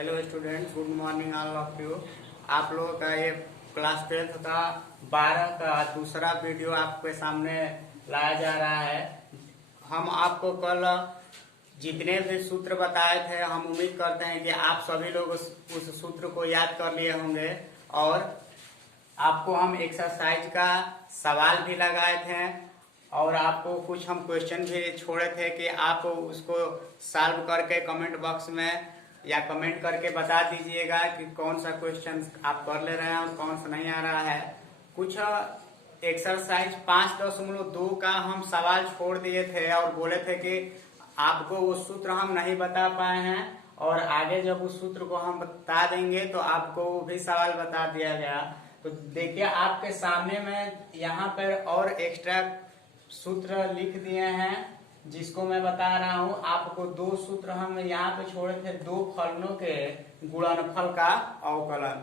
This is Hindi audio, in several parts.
Hello students, good morning all of you. आप लोगों का ये क्लास 12th का 12 का दूसरा वीडियो आपके सामने लाया जा रहा है। हम आपको कल जितने भी सूत्र बताए थे, हम उम्मीद करते हैं कि आप सभी लोग उस सूत्र को याद कर लिए होंगे और आपको हम एक्सरसाइज का सवाल भी लगाए थे और आपको कुछ हम क्वेश्चन भी छोड़े थे कि आप उसको सॉल्व करके कमेंट बॉक्स में या कमेंट करके बता दीजिएगा कि कौन सा क्वेश्चन आप कर ले रहे हैं और कौन सा नहीं आ रहा है। कुछ एक्सरसाइज 5.2 का हम सवाल छोड़ दिए थे और बोले थे कि आपको वो सूत्र हम नहीं बता पाए हैं और आगे जब उस सूत्र को हम बता देंगे तो आपको वो भी सवाल बता दिया गया। तो देखिए आपके सामने में यहाँ पर और एक्स्ट्रा सूत्र लिख दिए हैं जिसको मैं बता रहा हूँ आपको। दो सूत्र हम यहाँ पे छोड़े थे, दो फलनों के गुणनफल का अवकलन।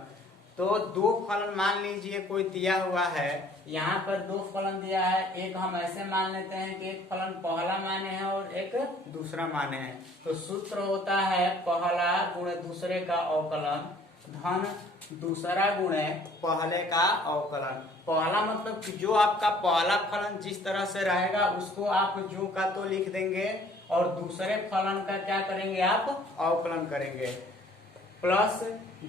तो दो फलन मान लीजिए कोई दिया हुआ है, यहाँ पर दो फलन दिया है। एक हम ऐसे मान लेते हैं कि एक फलन पहला माने है और एक दूसरा माने है। तो सूत्र होता है पहला गुणे दूसरे का अवकलन धन दूसरा गुणे पहले का अवकलन। पहला मतलब कि जो आपका पहला फलन जिस तरह से रहेगा उसको आप जो का तो लिख देंगे और दूसरे फलन का क्या करेंगे, आप अवकलन करेंगे। प्लस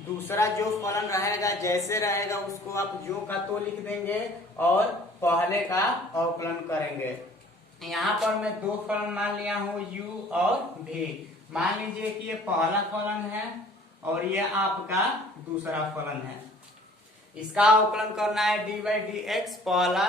दूसरा जो फलन रहेगा जैसे रहेगा उसको आप जो का तो लिख देंगे और पहले का अवकलन करेंगे। यहाँ पर मैं दो फलन मान लिया हूँ u और v। मान लीजिए कि ये पहला फलन है और ये आपका दूसरा फलन है। इसका अवकलन करना है d/dx पहला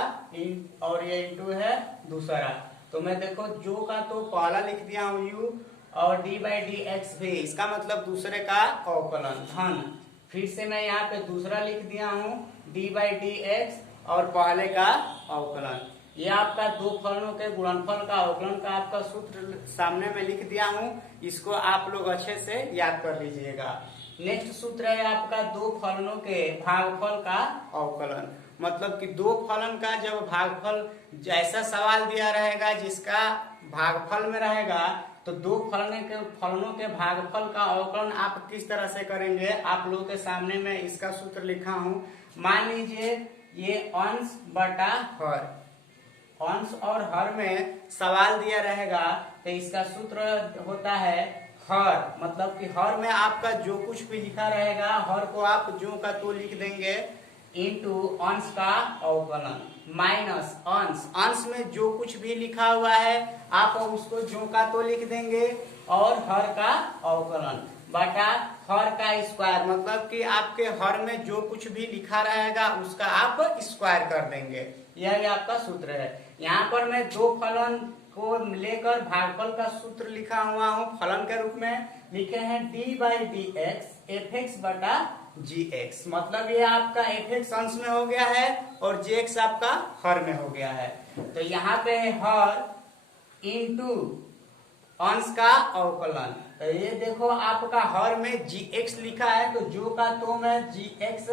और ये इंटू है दूसरा। तो मैं देखो जो का तो पहला लिख दिया हूँ u और d/dx भी, इसका मतलब दूसरे का अवकलन धन। फिर से मैं यहाँ पे दूसरा लिख दिया हूँ d/dx और पहले का अवकलन। ये आपका दो फलनों के गुणनफल का अवकलन का आपका सूत्र सामने में लिख दिया हूँ। इसको आप लोग अच्छे से याद कर लीजिएगा। नेक्स्ट सूत्र है आपका दो फलनों के भागफल का अवकलन। मतलब कि दो फलन का जब भागफल जैसा सवाल दिया रहेगा जिसका भागफल में रहेगा तो दो फलनों के भागफल का अवकलन आप किस तरह से करेंगे, आप लोगों के सामने में इसका सूत्र लिखा हूँ। मान लीजिए ये अंश बटा हर, अंश और हर में सवाल दिया रहेगा तो इसका सूत्र होता है हर। मतलब कि हर में आपका जो कुछ भी लिखा रहेगा हर को आप जो का तो लिख देंगे इंटू अंश का अवकलन माइनस अंश। अंश में जो कुछ भी लिखा हुआ है आप उसको जो का तो लिख देंगे और हर का अवकलन बटा हर का स्क्वायर। मतलब कि आपके हर में जो कुछ भी लिखा रहेगा उसका आप स्क्वायर कर देंगे। यही आपका सूत्र है। यहाँ पर मैं दो फलन को लेकर भागफल का सूत्र लिखा हुआ हूँ। फलन के रूप में लिखे हैं d/dx fx बटा gx। मतलब ये आपका fx अंश में हो गया है और gx आपका हर में हो गया है। तो यहाँ पे है हर इंटू अंश का अवकलन। तो ये देखो आपका हर में gx लिखा है तो जो का तो मैं gx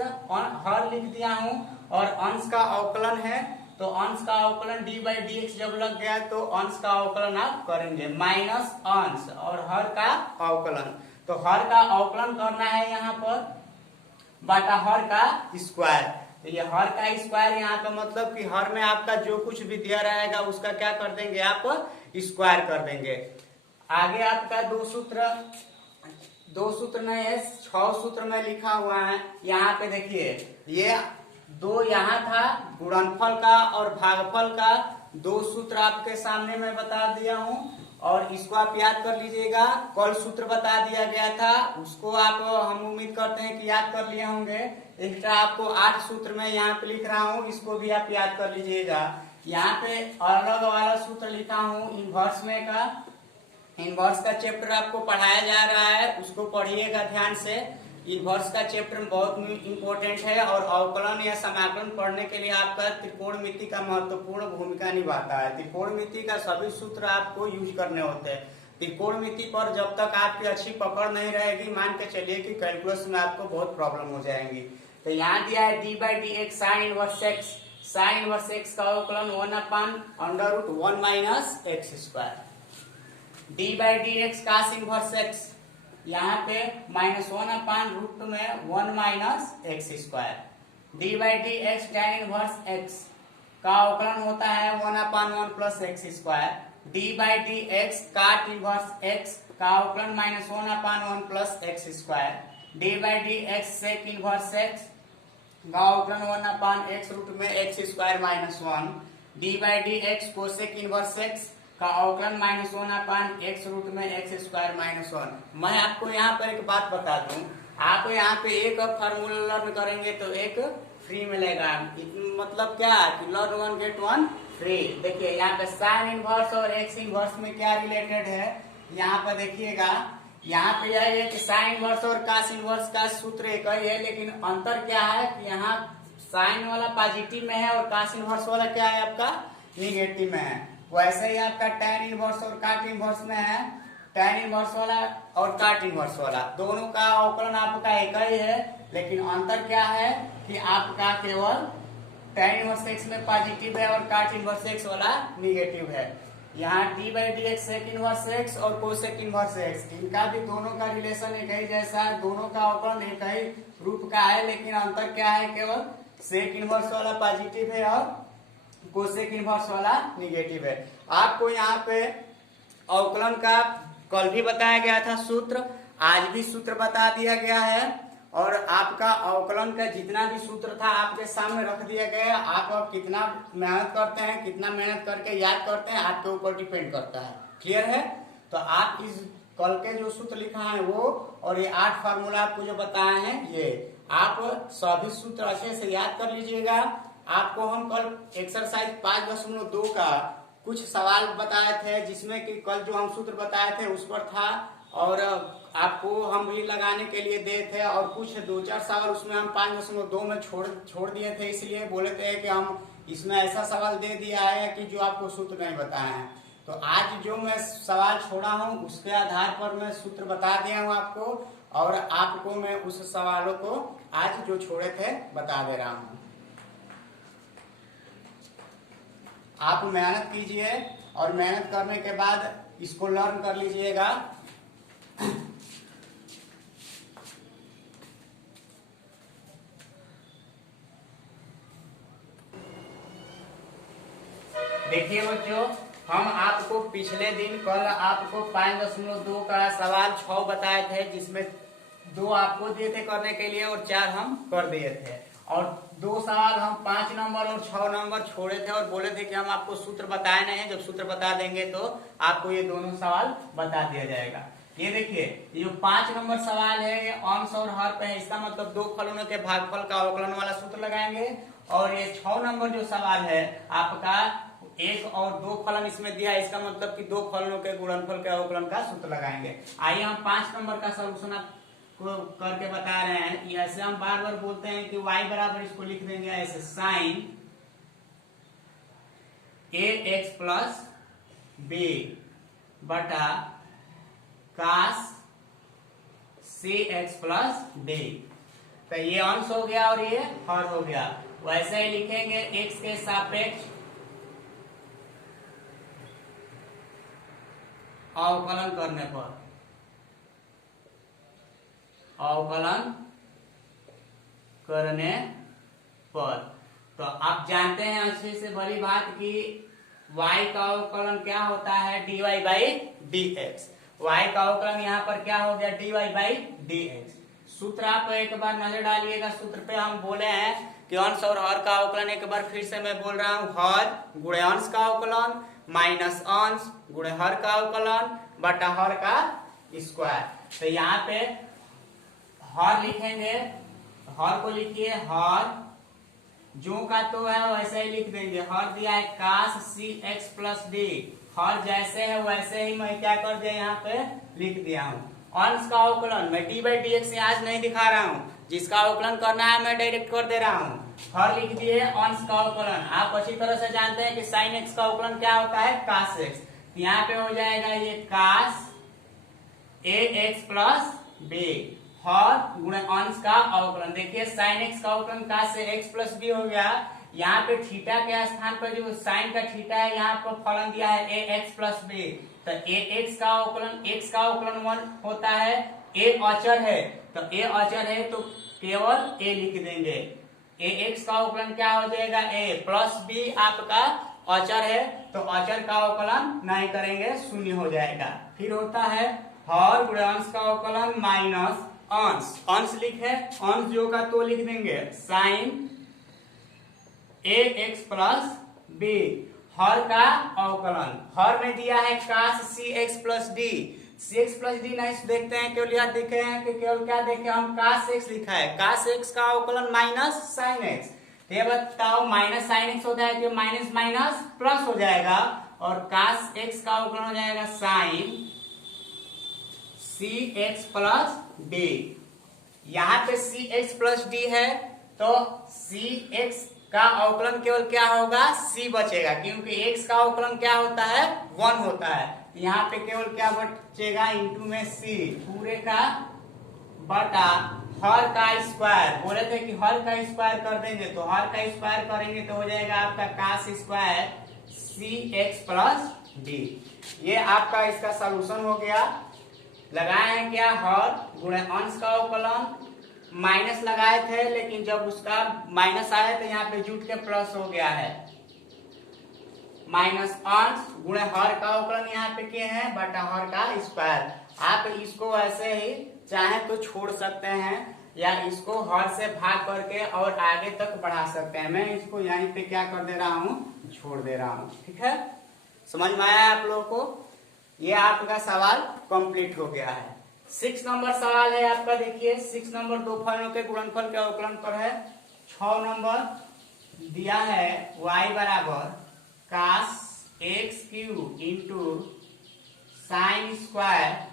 हर लिख दिया हूँ और अंश का अवकलन है तो अंश का अवकलन d/dx जब लग गया तो अंश का अवकलन आप करेंगे माइनस अंश और हर का अवकलन। तो हर का अवकलन करना है यहाँ पर बटा हर का स्क्वायर। तो ये हर का स्क्वायर यहाँ पे मतलब कि हर में आपका जो कुछ भी दिया रहेगा उसका क्या कर देंगे, आप स्क्वायर कर देंगे। आगे आपका दो सूत्र नहीं है, 6 सूत्र में लिखा हुआ है। यहाँ पे देखिए ये दो यहाँ था गुणनफल का और भागफल का दो सूत्र आपके सामने मैं बता दिया हूँ और इसको आप याद कर लीजिएगा। कल सूत्र बता दिया गया था उसको आप हम उम्मीद करते हैं कि याद कर लिए होंगे। एक्स्ट्रा आपको 8 सूत्र में यहाँ पे लिख रहा हूँ, इसको भी आप याद कर लीजिएगा। यहाँ पे अलग वाला सूत्र लिखा हूँ इनवर्स में का। इनवर्स का चैप्टर आपको पढ़ाया जा रहा है, उसको पढ़िएगा ध्यान से। इनवर्स का चैप्टर बहुत इंपॉर्टेंट है और अवकलन या समाकलन पढ़ने के लिए आपका त्रिकोणमिति का महत्वपूर्ण भूमिका निभाता है। त्रिकोणमिति का सभी सूत्र आपको यूज करने होते हैं। त्रिकोणमिति पर जब तक आपकी अच्छी पकड़ नहीं रहेगी, मान के चलिए कि कैलकुलस में आपको बहुत प्रॉब्लम हो जाएंगी। तो यहाँ दिया है d/dx sine inverse x। Sine inverse x का अवकलन 1/√1 - x²। d/dx cos inverse x यहाँ पे -1/√2 में 1 minus x square, d by d x tan inverse x का अवकलन होता है 1/1 plus x square, d by d x cot inverse x का अवकलन -1/1 plus x square, d by d x sec inverse x का अवकलन 1/x रूट में x square -1, d by d x cosec inverse x का अवकलन -1/x रूट में एक्स स्क्वायर -1। मैं आपको यहाँ पर एक बात बता दूं, आप यहाँ पे एक फार्मूला लर्न करेंगे तो एक फ्री मिलेगा। मतलब क्या कि लर्न 1 गेट 1 फ्री। देखिए यहाँ पे साइन इनवर्स और एक्स इनवर्स में क्या रिलेटेड है, यहाँ पर देखिएगा, यहाँ पे यह है कि साइन इनवर्स और कास इनवर्स का सूत्र एक ही है, लेकिन अंतर क्या है कि यहाँ साइन वाला पॉजिटिव में है और कास इनवर्स वाला क्या है आपका निगेटिव में है। वैसे ही आपका टैन इनवर्स और काट इनवर्स में है, टैन इनवर्स वाला और काट इनवर्स वाला दोनों का अवकलन आपका एक ही है, लेकिन अंतर क्या है कि आपका केवल टैन इनवर्स एक्स में पॉजिटिव है और काट इनवर्स एक्स वाला निगेटिव है। यहाँ d by d x sec inverse x और कोसेक इनवर्स एक्स, इनका भी दोनों का रिलेशन एक ही जैसा है, दोनों का अवकलन एक ही रूप का है, लेकिन अंतर क्या है, केवल सेक इनवर्स वाला पॉजिटिव है और कोसेक इनवर्स वाला निगेटिव है। आपको यहाँ पे अवकलन का कल भी बताया गया था सूत्र, आज भी सूत्र बता दिया गया है, और आपका अवकलन का जितना भी सूत्र था आपके सामने रख दिया गया। आप अब कितना मेहनत करते हैं, कितना मेहनत करके याद करते हैं, आपके ऊपर डिपेंड करता है। क्लियर है? तो आप इस कल के जो सूत्र लिखा है वो और ये 8 फार्मूला आपको जो बताए हैं, ये आप सभी सूत्र अच्छे से याद कर लीजिएगा। आपको हम कल एक्सरसाइज 5.2 का कुछ सवाल बताए थे, जिसमें कि कल जो हम सूत्र बताए थे उस पर था, और आपको हम भी लगाने के लिए दे थे, और कुछ 2-4 सवाल उसमें हम 5.2 में छोड़ दिए थे, इसलिए बोले थे कि हम इसमें ऐसा सवाल दे दिया है कि जो आपको सूत्र नहीं बताए हैं। तो आज जो मैं सवाल छोड़ा हूँ उसके आधार पर मैं सूत्र बता दिया हूँ आपको, और आपको मैं उस सवालों को आज जो छोड़े थे बता दे रहा हूँ। आप मेहनत कीजिए और मेहनत करने के बाद इसको लर्न कर लीजिएगा। देखिए बच्चों, हम आपको पिछले दिन कल आपको 5.2 का सवाल 6 बताए थे, जिसमें 2 आपको दिए थे करने के लिए और 4 हम कर दिए थे, और 2 सवाल हम 5 नंबर और 6 नंबर छोड़े थे और बोले थे कि हम आपको सूत्र बताए नहीं, जब सूत्र बता देंगे तो आपको ये दोनों सवाल बता दिया जाएगा। ये देखिए, ये जो 5 नंबर सवाल है ये अंश और हर पे है, इसका मतलब 2 फलनों के भागफल का अवकलन वाला सूत्र लगाएंगे। और ये 6 नंबर जो सवाल है आपका 1 और 2 फलन इसमें दिया है, इसका मतलब कि 2 फलनों के गुणनफल के अवकलन का सूत्र लगाएंगे। आइए हम 5 नंबर का सॉल्यूशन आपको करके बता रहे हैं। ऐसे हम बार बार बोलते हैं कि y बराबर इसको लिख देंगे ऐसे, साइन ax प्लस b बटा कास cx प्लस d। तो ये अंश हो गया और ये हर हो गया। वैसे ही लिखेंगे x के सापेक्ष अवकलन करने पर, अवकलन करने पर। तो आप जानते हैं अच्छे से भली बात कि y का अवकलन क्या होता है, dy बाई dx। y का अवकलन यहाँ पर क्या हो गया, dy बाई dx। सूत्र आप एक बार नजर डालिएगा, सूत्र पे हम बोले हैं कि अंश और हर का अवकलन, एक बार फिर से मैं बोल रहा हूँ, हर गुणे अंश का अवकलन माइनस अंश गुणे हर का अवकलन बटा हर का स्क्वायर। तो यहाँ पे हर लिखेंगे, हर को लिखिए हर, जो का तो है वैसे ही लिख देंगे, हर दिया है कास cx प्लस डी, हर जैसे है वैसे ही मैं क्या कर दिया यहाँ पे लिख दिया हूँ। अंश का अवकलन मैं डी बाई डी एक्स आज नहीं दिखा रहा हूँ, जिसका अवकलन करना है मैं डायरेक्ट कर दे रहा हूँ। हर लिख दिए अंश का अवकलन। आप अच्छी तरह से जानते हैं कि साइन एक्स का अवकलन क्या होता है, कास एक्स। यहाँ पे हो जाएगा ये कास ए एक्स प्लस बी, हर गुणे अंश का अवकलन। देखिए साइन एक्स का अवकलन कास से एक्स प्लस बी हो गया। यहाँ पे थीटा के स्थान पर जो साइन का थीटा है, यहाँ पर फलन दिया है ए एक्स प्लस बी, तो ए एक्स का अवकलन, एक्स का अवकलन 1 होता है ए अचर है, तो ए अचर है तो केवल ए लिख देंगे। ए एक्स का अवकलन क्या हो जाएगा, ए प्लस बी आपका अचर है तो अचर का अवकलन नहीं करेंगे, शून्य हो जाएगा। फिर होता है हर गुणे अंश का अवकलन माइनस अंश, अंश लिखे अंश जो का तो लिख देंगे साइन ए एक्स प्लस बी, हर का अवकलन, हर में दिया है कास सी एक्स प्लस डी, सी एक्स प्लस डी नहीं देखते हैं, केवल यहाँ देखे हैं कि केवल क्या देखे हम कास एक्स लिखा है, कास एक्स का अवकलन माइनस साइन एक्स, तो ये बताओ माइनस साइन एक्स होता है तो माइनस माइनस प्लस हो जाएगा और कास एक्स का अवकलन हो जाएगा साइन सी एक्स प्लस डी। यहाँ पे सी एक्स प्लस डी है तो सी एक्स का अवकलन केवल क्या होगा, c बचेगा, क्योंकि x का अवकलन क्या होता है 1 होता है। यहाँ पे केवल क्या बचेगा, इंटू में c पूरे का बटा हर का स्क्वायर, बोले थे कि हर का स्क्वायर कर देंगे तो हर का स्क्वायर करेंगे तो हो जाएगा आपका कास स्क्वायर सी एक्स प्लस डी। ये आपका इसका सॉल्यूशन हो गया। लगाए हैं क्या, हर गुणे अंश का अवकलन, माइनस लगाए थे लेकिन जब उसका माइनस आया तो यहाँ पे जुट के प्लस हो गया है, माइनस अंश गुणे हर का अवकलन यहाँ पे किए हैं बटा हर का स्क्वायर। आप इसको ऐसे ही चाहे तो छोड़ सकते हैं या इसको हर से भाग करके और आगे तक बढ़ा सकते हैं। मैं इसको यहीं पे क्या कर दे रहा हूँ, छोड़ दे रहा हूँ। ठीक है, समझ में आया आप लोगों को? ये आपका सवाल कंप्लीट हो गया है। 6 नंबर सवाल है आपका, देखिए 6 नंबर दो फलों के गुणनफल के अवकलन पर है। 6 नंबर दिया है y बराबर cos x q into sine square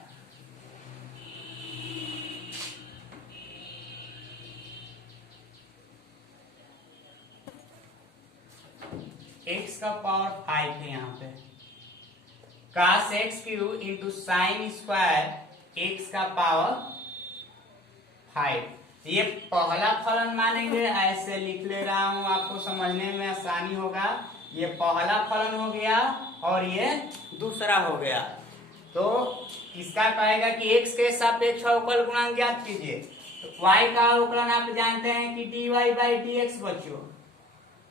x का पावर 5 है। यहाँ पे cos x q into sine square x का पावर 5, ये पहला फलन मानेंगे, ऐसे लिख ले रहा हूं आपको समझने में आसानी होगा। ये पहला फलन हो गया और ये दूसरा हो गया। तो इसका कहेगा कि x के सापेक्ष अवकल गुणांक ज्ञात कीजिए, तो y का अवकलन आप जानते हैं कि dy बाई dx बच्चों,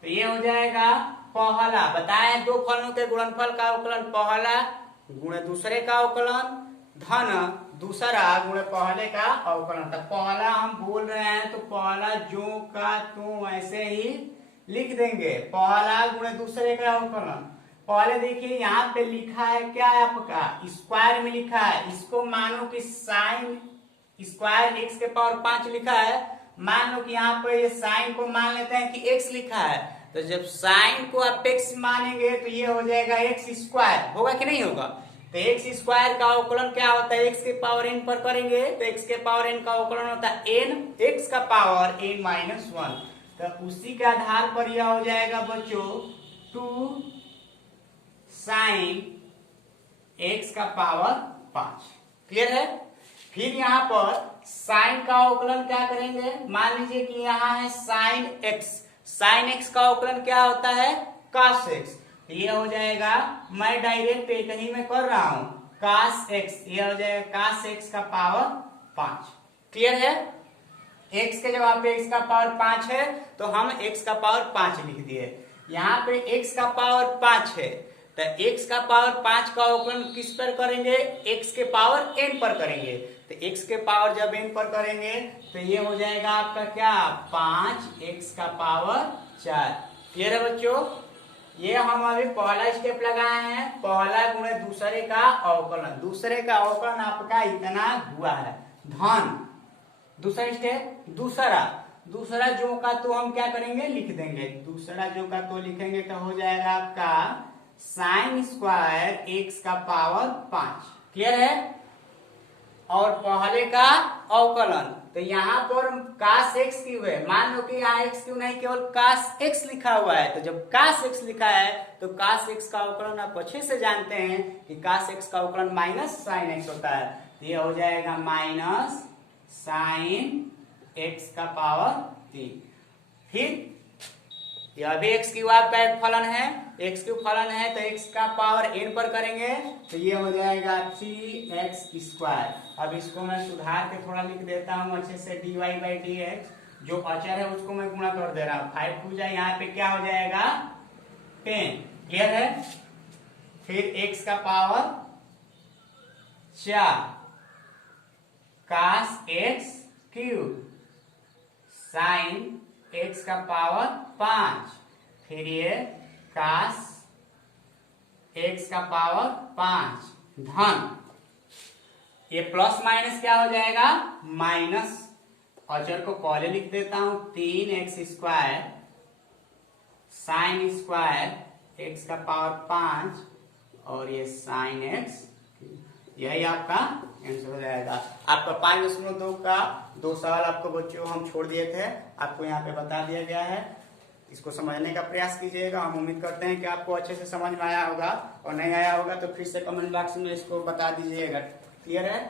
तो ये हो जाएगा पहला, बताए दो फलों के गुणनफल का अवकलन पहला गुणे दूसरे का अवकलन धन दूसरा गुणे पहले का अवकलन। तो पहला हम बोल रहे हैं तो पहला जो का तो ऐसे ही लिख देंगे, पहला गुणे दूसरे का अवकलन। पहले देखिए यहाँ पे लिखा है क्या है आपका, स्क्वायर में लिखा है, इसको मानो कि साइन स्क्वायर एक्स के पावर 5 लिखा है, मान लो कि यहाँ पर ये साइन को मान लेते हैं कि x लिखा है, तो जब साइन को आप x मानेंगे तो ये हो जाएगा x स्क्वायर, होगा कि नहीं होगा? तो x स्क्वायर का अवकलन क्या होता है, x के पावर n पर करेंगे तो x के पावर n का अवकलन होता है n x का पावर n माइनस 1, तो उसी के आधार पर यह हो जाएगा बच्चों 2 साइन x का पावर 5। क्लियर है? फिर यहाँ पर साइन का अवकलन क्या करेंगे, मान लीजिए कि यहाँ है साइन x, साइन x का अवकलन क्या होता है cos x, ये हो जाएगा, मैं डायरेक्ट एक ही में कर रहा हूं cos x, ये हो जाएगा cos x का पावर 5। क्लियर है? x के जवाब पे x का पावर 5 है तो हम x का पावर 5 लिख दिए। यहाँ पे x का पावर 5 है तो x का पावर 5 का अवकलन किस पर करेंगे, x के पावर n पर करेंगे, तो x के पावर जब n पर करेंगे तो ये हो जाएगा आपका क्या 5x का पावर 4। क्लियर है बच्चों? ये हम अभी पहला स्टेप लगाए हैं, पहला गुणे दूसरे का अवकलन, दूसरे का अवकलन आपका इतना हुआ है धन। दूसरा स्टेप, दूसरा जो का तो हम क्या करेंगे लिख देंगे, दूसरा जो का तो लिखेंगे तो हो जाएगा आपका साइन स्क्वायर एक्स का पावर 5। क्लियर है? और पहले का अवकलन, तो यहाँ पर कास एक्स क्यू है, मान लो कि यहाँ एक्स क्यू नहीं केवल कास एक्स लिखा हुआ है, तो जब कास एक्स लिखा है तो कास एक्स का अवकलन आप अच्छे से जानते हैं कि कास एक्स का अवकलन माइनस साइन एक्स होता है, तो ये हो जाएगा माइनस साइन एक्स का पावर 3। फिर यह भी एक्स क्यू आपका एक फलन है एक्स क्यूब फलन है तो एक्स का पावर n पर करेंगे तो ये हो जाएगा 3x²। अब इसको मैं सुधार के थोड़ा लिख देता हूँ अच्छे से, dy/dx जो अचर है उसको मैं गुणा कर दे रहा हूँ। 5 2 जाए, यहाँ पे क्या हो जाएगा 10। क्लियर है। फिर x का power 4 cos x³ sin x का पावर 5, फिर ये cos x का पावर 5 धन, ये प्लस माइनस क्या हो जाएगा माइनस। अचर को पहले लिख देता हूं 3x² sin² x का पावर 5 और ये sin x, यही आपका आंसर हो जाएगा। आपका 5.2 का 2 सवाल आपको बच्चों हम छोड़ दिए थे, आपको यहाँ पे बता दिया गया है। इसको समझने का प्रयास कीजिएगा। हम उम्मीद करते हैं कि आपको अच्छे से समझ में आया होगा, और नहीं आया होगा तो फिर से कमेंट बॉक्स में इसको बता दीजिएगा। क्लियर है।